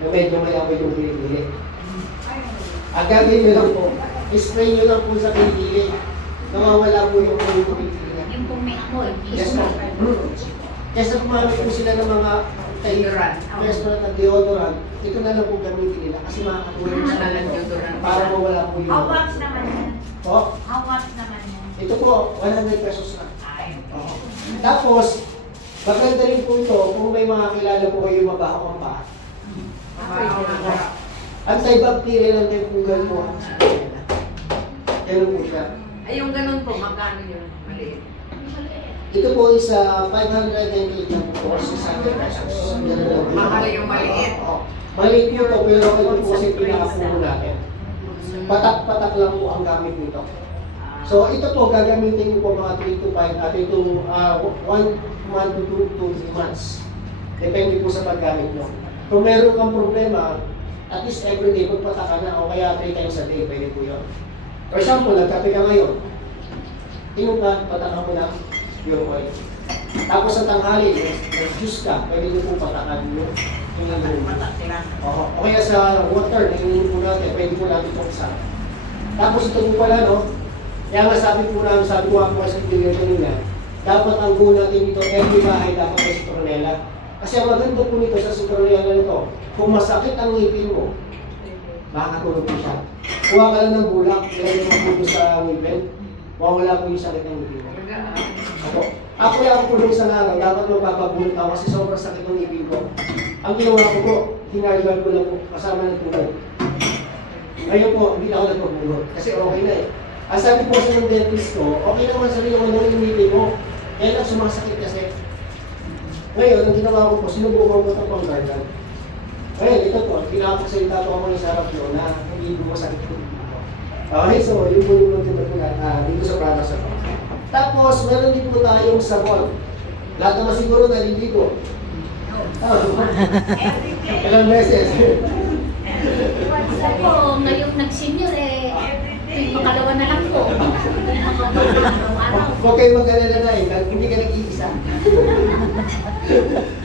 na medyo may amoy yung kilikili. Agagin nyo lang po. Spray nyo lang po sa kilikili. Nawawala po yung amoy yung kilikili. Yung kung may amoy, Yes, ma'am. Kesa kumamit po sila ng mga Deodorant. restaurant at deodorant, ito na lang po gamitin nila kasi makakatulong sa Deodorant. para mawala po yung... How much naman yan? Po, How much naman yan? ito po, 100 pesos na. Ay, Oo. Tapos, maganda rin po ito kung may mga kilala po kayo mabaho ang paa. Antibacterial ang tempugal po. Ganun po siya. Ay, yung ganun po, magkano yun? Maliit. Ito po is 598 lang po, 600 pesos. Ganun lang po. Mahal yung maliit. Oo. Maliit po ito, pero ito po kasi pinakapuno natin. Patak-patak lang po ang gamit nito. So ito po, gagamitin niyo po mga 3 to 5 at itong 1 month to 2 to 3 months. Depende po sa paggamit nyo. Kung meron kang problema, at least everyday magpatak ka na o kaya 3 times a day, pwede po yun. For example, nagkape ka ngayon, tingnan ka, patakan mo na yung oil. Tapos sa tanghali, nag-juice ka, pwede nyo po patakan yung Oo. O kaya sa water, nangingin po natin, pwede po natin itong isa. Tapos ito po pala, no? Kaya nga sabi po namin, sabi ko nga po sa video kanina, dapat ang goal natin dito, every bahay dapat may citronella. Kasi ang maganda po nito sa citronella nito, kung masakit ang ngipin mo, makakatulog po siya. Kuha ka lang ng bulak, ilagay mo po sa ngipin, wawala po yung sakit ng ngipin mo. Ako. Ako yung tulong sa araw, dapat magpapabulot ako kasi sobrang sakit ng ngipin ko. Ang ginawa ko po, hinargal ko lang po kasama ng tulog. Ngayon po, hindi na ako nagpabulot kasi okay na eh. Ang sabi po sa ng dentist ko, okay naman sa rin yung ngipin mo. Kaya lang sumasakit kasi. Ngayon, ang ginawa ko po, sinubukan ko ito pang gargal. Ngayon, ito po, pinapagsalita ko ako ng sarap yun na hindi ko masakit ko. Okay, so yun po yung magkita ko dito sa products ako. Tapos, meron din po tayong sabon. Lahat naman siguro naliligo. Ilang beses? Ako, ngayong nag-senior eh, tuwing makalawa na lang po. Huwag kayo mag-alala na eh, hindi ka nag-iisa.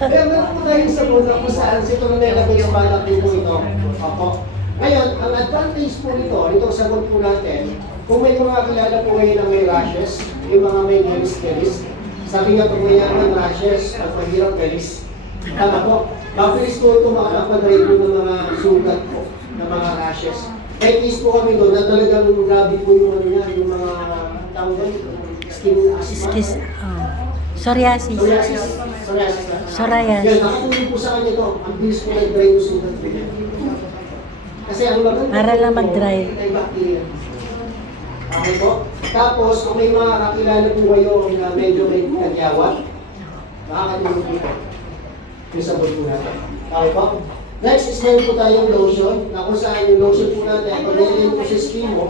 Kaya meron po tayong sabon na kung saan citronella based product din po ito. Ako. Ngayon, ang advantage po nito, itong sabon po natin, kung may mga kilala po kayo na may rashes, yung mga may gelis, sabi nga pag may naman rashes, at mahirap gelis. Tama po, mabilis po ito makakapag-rate ng mga sugat po, ng mga rashes. Kahit is po kami doon na talagang grabe po yung ano niya, yung mga tawag skin asthma. Psoriasis. Yan, nakatulong po sa kanya ito. Ang bilis po nag-dry yung sugat po niya. Kasi ang maganda Para lang mag-dry. May bacteria. Okay po? Tapos, kung may mga kakilala po kayo na medyo may kagyawat, makakatulong po ito. Yung sabon po natin. Okay po? Next is meron po tayong lotion, na kung saan yung lotion po natin, pag nililin po sa skin mo,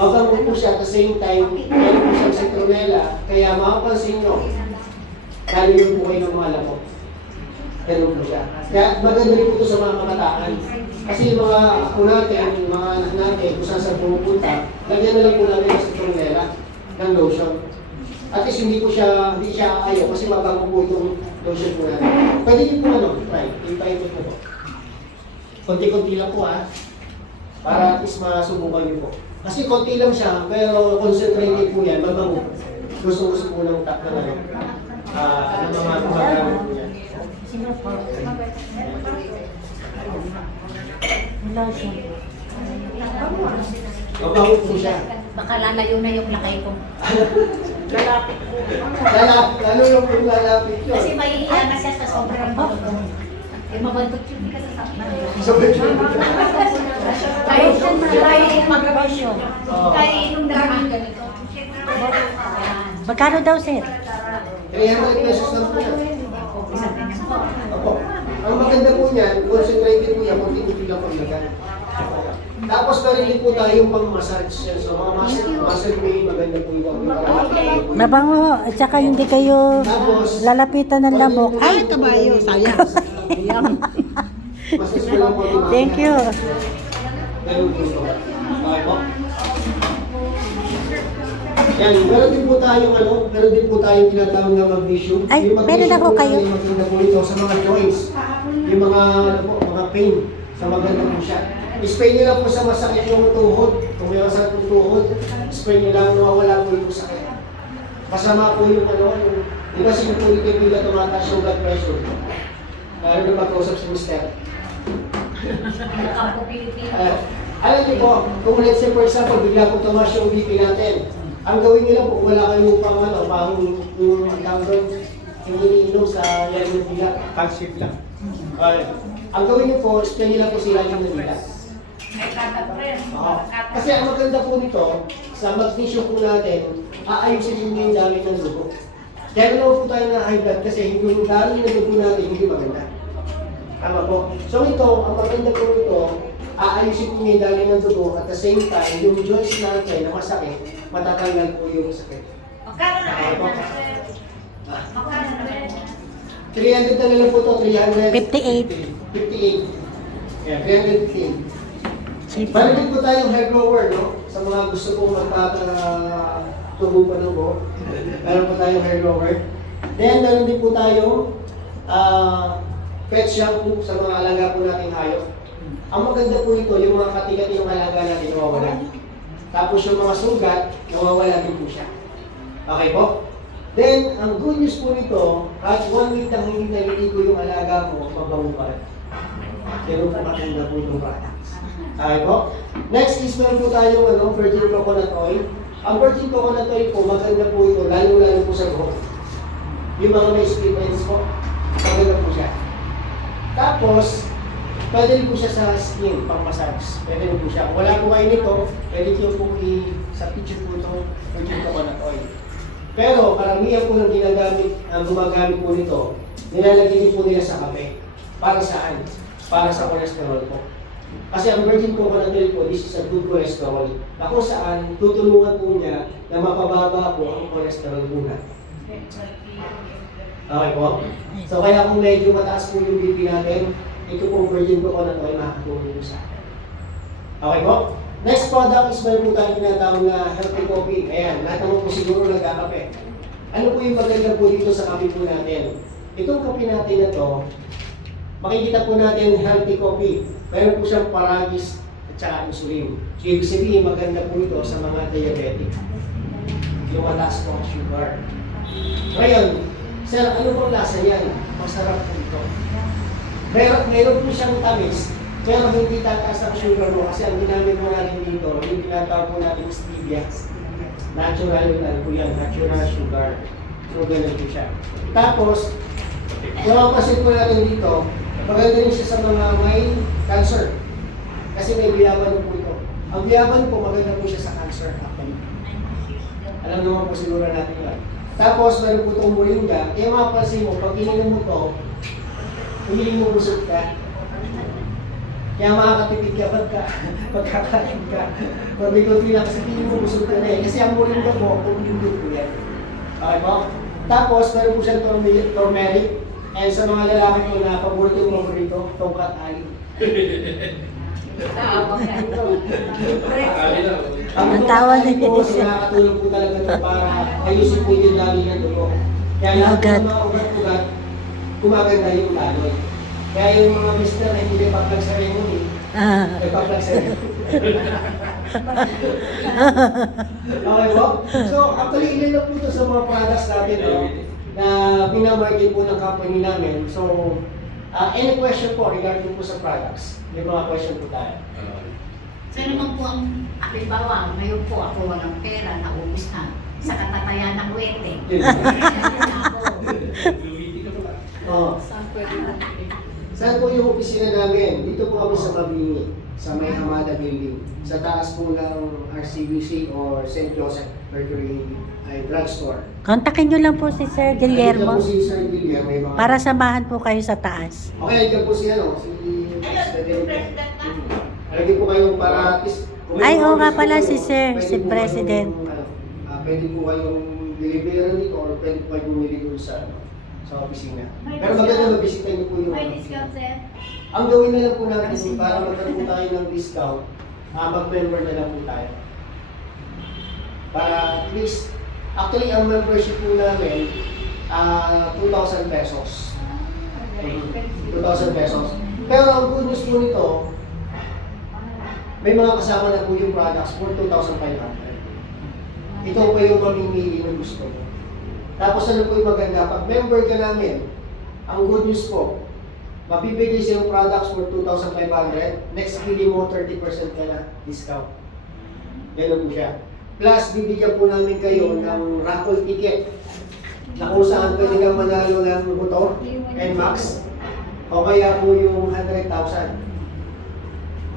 mabango po siya at the same time, meron po siyang citronella, kaya makapansin nyo, kalimutan po kayo ng mga lamok. Ganun po siya. Kaya maganda rin po ito sa mga kamataan. Kasi yung mga ako natin, yung mga anak natin, kung saan saan pumupunta, lagyan na lang po natin ng citronella ng lotion. At least hindi siya ayaw kasi mabango po itong lotion po natin. Pwede niyo po try. Ipaikot po po. Konti-konti lang po para at least masubukan niyo po. Kasi konti lang siya, pero concentrated po yan, mabango. Gusto po ng tap na mga gumagamit po yan. Mabango po siya. Baka lalayo na yung lakay ko. lalapit po. Lalo yung kung lalapit yun. Kasi mahihiya na siya sa sobrang bato. Eh, mabantot yun kasi sa Sabi ko. Kaya inom na naman ganito. Magkano daw, sir? 300 pesos lang po yan. Opo. Ang maganda po niyan, concentrated po yan, kunti-kunti lang po ilagay. Tapos meron po tayong pang-massage yan. So mga muscle pain, maganda po yung Mabango, at saka hindi kayo lalapitan ng lamok. Ay, kabayo, sayang. Massage ko lang po yung Thank you. Ganun po ito. Okay po? Yan, meron din po tayong tinatawag na magnesium. Ay, Yung meron magnesium ako po kayo. natin, maganda po ito sa mga joints. yung mga, ano po, mga pain, sa maganda po siya. Spray niyo lang po sa masakit yung tuhod. Kung may masakit yung tuhod, spray niyo lang, nawawala po yung sakit. Kasama po yung ano, yung, di ba si po yung bigla tumataas yung blood pressure. Lalo na magkausap si Mr. Kampo Pilipino. Alam niyo po, kung let's say for example, bigla po tumaas yung BP natin, ang gawin niyo lang po, kung wala kayong pang ano, pang yung down yung iniinom sa lemon nila, calcium lang. Ang gawin niyo po, spray niyo lang po sila yung nila. May katatrin. Kasi ang maganda po nito, sa magnesium po natin, aayusin din yung dami ng dugo. Kaya naman po tayo na high blood kasi yung dami ng dugo natin hindi maganda. Tama po. So ito, ang maganda po nito, aayusin po yung dami ng dugo at the same time, yung joints natin na masakit, matatanggal po yung sakit. Magkano na kayo na, sir? Magkano na rin? 300 na lang po ito, 300. 58. 58. Yeah, 315. Meron din po tayong hair grower, no? Sa mga gusto pong magpapatubo pa ng buhok. Meron po tayong hair grower. Then, meron din po tayong pet shampoo sa mga alaga po nating hayop. Ang maganda po nito, yung mga kati-kati yung alaga natin nawawala. Tapos yung mga sugat, nawawala din po siya. Okay po? Then, ang good news po nito, kahit 1 week nang hindi naliligo yung alaga mo, mabango pa rin. Pero po maganda po itong products. Okay po? Next is meron po tayong virgin coconut oil. Ang virgin coconut oil po, maganda po ito, lalo-lalo po sa buhok. Yung mga may split ends po, maganda po siya. Tapos, pwede rin po siya sa skin, pang massage. Pwede rin po siya. Kung wala po kayo nito, pwede nyo po sa picture po itong virgin coconut oil. Pero karamihan po ng ginagamit, ang gumagamit po nito, nilalagay din po nila sa kape. Para saan? Para sa cholesterol po. Kasi ang virgin coconut oil po, this is a good cholesterol. Na kung saan, tutulungan po niya na mapababa po ang cholesterol muna. Okay po? So kaya kung medyo mataas po yung BP natin, ito pong virgin coconut oil makakatulong po sa atin. Okay po? Next product is meron po tayong tinatawag na healthy coffee. Ayan, lahat naman po siguro nagkakape. Ano po yung maganda po dito sa kape po natin? Itong kape natin na to, makikita po natin healthy coffee. Meron po siyang paragis at saka insulin. So ibig sabihin, maganda po ito sa mga diabetic. Yung mataas po ang sugar. Ngayon, sir, ano pong lasa yan? Masarap po ito. Meron po siyang tamis, pero hindi tataas ang sugar mo kasi ang ginamit mo natin dito, yung tinatawag po natin stevia. Natural yun po yan, natural sugar. So ganun po siya. Tapos, napapasin po natin dito, maganda rin siya sa mga may cancer. Kasi may biyaban po ito. Ang biyaban po, maganda po siya sa cancer actually. Alam naman po siguro natin yun. Tapos, meron po itong moringa. Eh, mapapansin mo, pag ininom mo ito, hindi mo busog ka. Kaya makakatipid ka pagkakain ka. Pag-ikuti lang kasi hindi mo busog ka na eh. Kasi ang moringa po, kumulindot po yan. Okay po? Tapos, meron po siyang turmeric. And sa mga lalaki po na paborito, tongkat ali. Ang tawag na po, nakakatulong po talaga ito para ayusin po yung dami ng dugo. Kaya lahat ng mga ugat-ugat, kumaganda yung laloy. Kaya yung mga mister na hindi nagpaplag sa lemon nagpaplag sa lemon. Okay po? So, actually, ilan lang po ito sa mga products natin, no? Na pinamarket po ng company namin. So, any question po regarding po sa products? May mga question po tayo. So naman po ang halimbawa, ngayon po ako walang pera, naubos na sa katatayan ng wete. Oh. Saan po yung opisina namin? Dito po kami sa Mabini, sa May Hamada Building. Sa taas po ng RCBC or St. Joseph Mercury Drugstore. Kontakin nyo lang po si Sir Guillermo Dito po si Sir Guillermo. May mga... para samahan po kayo sa taas. Okay, dito po si President. Lagi po kayong para at least... Ay, oo nga pala si Sir, si President. Pwede po kayong delivery dito or pwede po kayong bumili doon sa opisina. Pero maganda mabisita niyo po yung... May discount, sir? Ang gawin na lang po natin para magkaroon po tayo ng discount, mag-member na lang po tayo. Para at least, actually ang membership po namin, 2,000 pesos. 2,000 pesos. Pero ang good news po nito, may mga kasama na po yung products for 2,500. Ito po yung mamimili ng gusto mo. Tapos ano po yung maganda, pag member ka namin, ang good news po, mabibigay silang products for 2,500, next bili mo 30% ka na discount. Ganun po siya. Plus, bibigyan po namin kayo ng raffle ticket na kung saan pwede kang manalo ng motor, NMAX, o kaya po yung 100,000.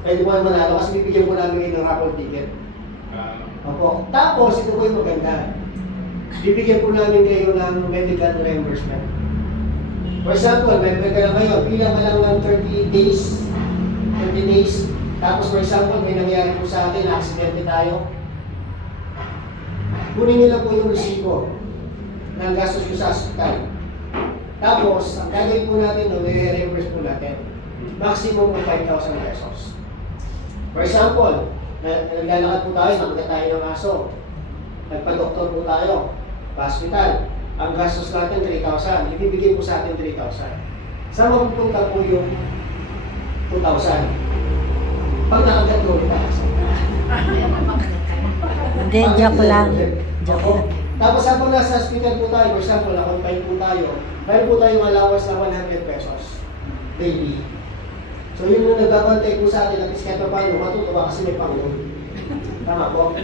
Pwede mo manalo kasi bibigyan po namin kayo ng raffle ticket. Opo. Tapos, ito po yung maganda. Bibigyan po namin kayo ng medical reimbursement. For example, member ka na ngayon, bilang ka lang ng 30 days. Tapos for example, may nangyari po sa atin, aksidente tayo. Kunin niyo lang po yung resibo ng gastos nyo sa hospital. Tapos, ang gagawin po natin, i-reimburse po natin. Maximum of 5,000 pesos. For example, naglalakad po tayo, nakita tayo ng aso. Nagpa-doktor po tayo, pa-hospital. Ang gastos natin 3,000, ibibigay po sa atin 3,000. Saan mapupunta po yung 2,000? Pag nakagat ko ulit tayo. Hindi, joke lang. Joke Opo. lang. Tapos habang nasa hospital po tayo, for example, na-confine po tayo, mayroon po tayong allowance na 100 pesos daily. So yun yung nagbabantay po sa atin, at least kahit pa paano, matutuwa kasi may Panginoon. Tama po?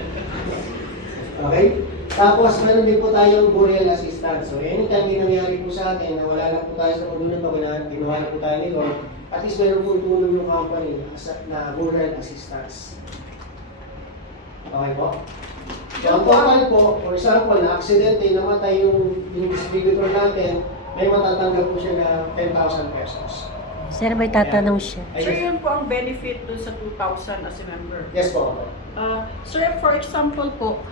Okay? Tapos meron din po tayong burial assistance. So anytime may nangyari po sa atin na wala na po tayo sa mundo nito, ginawa na po tayo ni Lord, at least meron po tulong yung company na burial assistance. Okay po? So ang total po, for example, na aksidente, namatay yung distributor natin, may matatanggap po siya na 10,000 pesos. Sir, may tatanong siya. So yun po ang benefit dun sa 2,000 as a member. Yes po. Sir, for example po,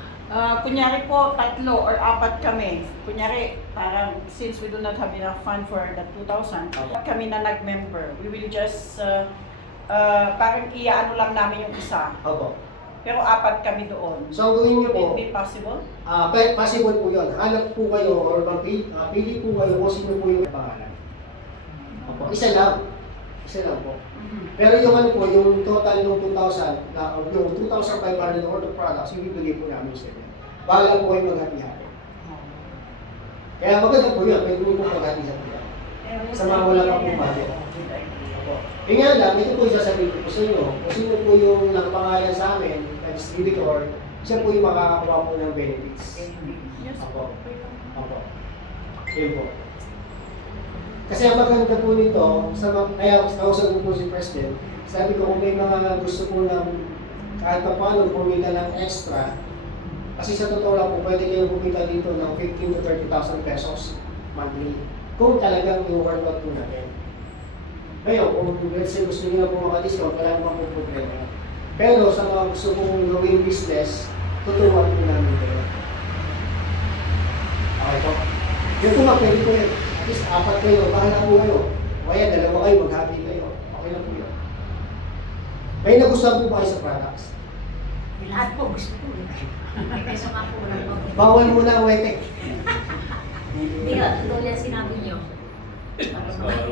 kunyari po 3 or 4 kami. Kunyari, parang since we do not have enough fund for the 2,000, kami na nag-member. We will just, parang iaano lang namin yung isa. Opo. Pero 4 kami doon. So ang gawin niyo po, Will it be possible? possible po yun. Hanap po kayo or pili po kayo kung sino po yung pangalan. Opo. Isa lang. Isa lang po. Pero yung ano po, yung total ng 2,000, yung 2,500 worth of products, ibibigay po namin sa inyo. Bahala po kayo maghati-hati. Kaya maganda po yun, may po maghati sa pila. Sa mga wala pa po budget. Opo. E nga lang, ito po yung sasabihin ko sa inyo, kung sino po yung nakapangalan sa amin, na distributor, siya po yung makakakuha po ng benefits. Yes. Opo. Opo. Yun po. Kasi ang maganda po nito, kaya kausap ko po si President, sabi ko kung may mga gusto po ng kahit pa paano pumita ng extra, kasi sa totoo lang po, pwede kayong pumita dito ng 15,000 to 30,000 pesos monthly. Kung talagang yung workout po natin. Ngayon, kung let's say gusto nyo na po maka-discount, wala naman po problema. Pero sa mga gusto pong gawing business, tuturuan po namin kayo. Okay po? Yung po nga, pwede po yun. At least 4 kayo, bahala po kayo. O kaya 2 kayo, mag-happy kayo. Okay lang po yun. May nagustuhan po ba kayo sa products? Lahat po gusto ko eh. May peso nga po wala po. Bawal mo na ang wetek. Hindi nga, totoo yan sinabi niyo.